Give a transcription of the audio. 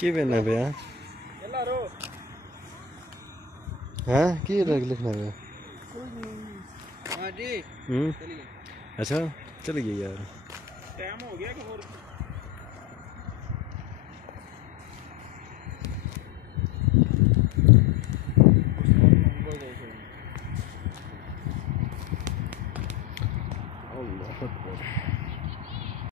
की बनना पे हाँ की लिखना पे अच्छा चलिए यार टाइम हो गया कि और